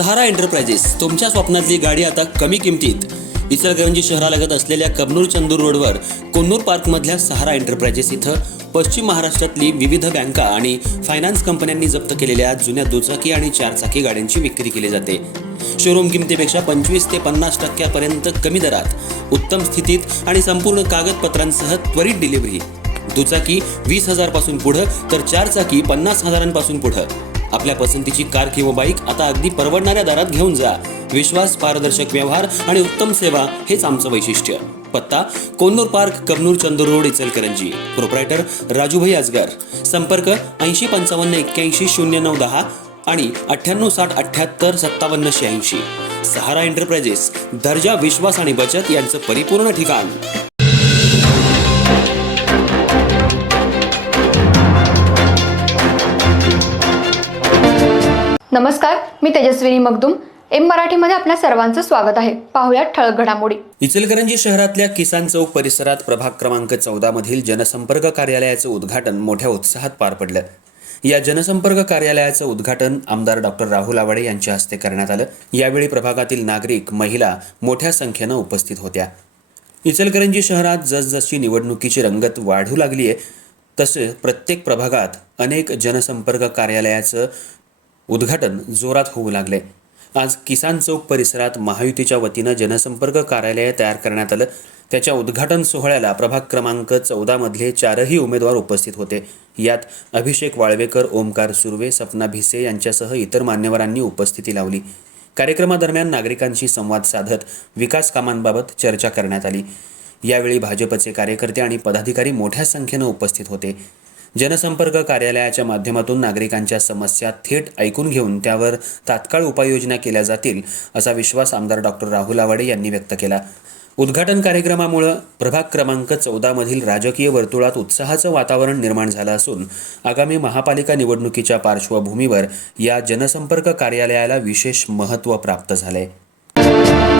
सहारा enterprises तुमच्या स्वप्नातली गाडी आता कमी किमतीत. इचलकरंजी शहरालगत असलेल्या कबनूर चंदूर रोडवर कोन्नूर पार्कमधल्या सहारा एंटरप्राइजेस इथं पश्चिम महाराष्ट्रातली विविध बँका आणि फायनान्स कंपन्यांनी जप्त केलेल्या जुन्या दुचाकी आणि चारचाकी गाड्यांची विक्री केली जाते. शोरूम किमतीपेक्षा 25 ते 50% कमी दरात, उत्तम स्थितीत आणि संपूर्ण कागदपत्रांसह त्वरित डिलिव्हरी. दुचाकी 20,000 पासून पुढे तर चारचाकी 50,000 पासून पुढे. आपल्या पसंतीची कार किंवा बाईक आता अगदी परवडणाऱ्या दरात घेऊन जा. विश्वास, पारदर्शक व्यवहार आणि उत्तम सेवा हेच आमचं वैशिष्ट्य. पत्ता Konnur park, Kabnur Chandur road, Ichalkaranji. Proprietor Rajubhai Ajgar. संपर्क 8055810910 आणि 9860785786. सहारा एंटरप्राइजेस, दर्जा, विश्वास आणि बचत यांचं परिपूर्ण ठिकाण. नमस्कार, मी तेजस्विनी मगदूम. एम मराठीमध्ये आपल्या सर्वांचं स्वागत आहे. पाहुयात ठळक घडामोडी. इचलकरंजी शहरातल्या किसान चौक परिसरात प्रभाग क्रमांक 14 मधील जनसंपर्क कार्यालयाचं उद्घाटन मोठ्या उत्साहात पार पडलं. या जनसंपर्क कार्यालयाचं उद्घाटन आमदार डॉक्टर राहुल आवाडे यांच्या हस्ते करण्यात आलं. यावेळी प्रभागातील नागरिक, महिला मोठ्या संख्येनं उपस्थित होत्या. इचलकरंजी शहरात जसजशी निवडणुकीची रंगत वाढू लागली आहे तसे प्रत्येक प्रभागात अनेक जनसंपर्क कार्यालयाचं उद्घाटन जोरात होऊ लागले. आज किसान चौक परिसरात महायुतीच्या वतीनं जनसंपर्क कार्यालय तयार करण्यात आलं. त्याच्या उद्घाटन सोहळ्याला प्रभाग क्रमांक 14 मधले 4ही उमेदवार उपस्थित होते. यात अभिषेक वाळवेकर, ओमकार सुर्वे, सपना भिसे यांच्यासह इतर मान्यवरांनी उपस्थिती लावली. कार्यक्रमादरम्यान नागरिकांशी संवाद साधत विकास कामांबाबत चर्चा करण्यात आली. यावेळी भाजपचे कार्यकर्ते आणि पदाधिकारी मोठ्या संख्येनं उपस्थित होते. जनसंपर्क कार्यालयाच्या माध्यमातून नागरिकांच्या समस्या थेट ऐकून घेऊन त्यावर तात्काळ उपाययोजना केल्या जातील असा विश्वास आमदार डॉक्टर राहुल आवाडे यांनी व्यक्त केला. उद्घाटन कार्यक्रमामुळे प्रभाग क्रमांक 14 मधील राजकीय वर्तुळात उत्साहाचं वातावरण निर्माण झालं असून आगामी महापालिका निवडणुकीच्या पार्श्वभूमीवर या जनसंपर्क कार्यालयाला विशेष महत्त्व प्राप्त झालंय.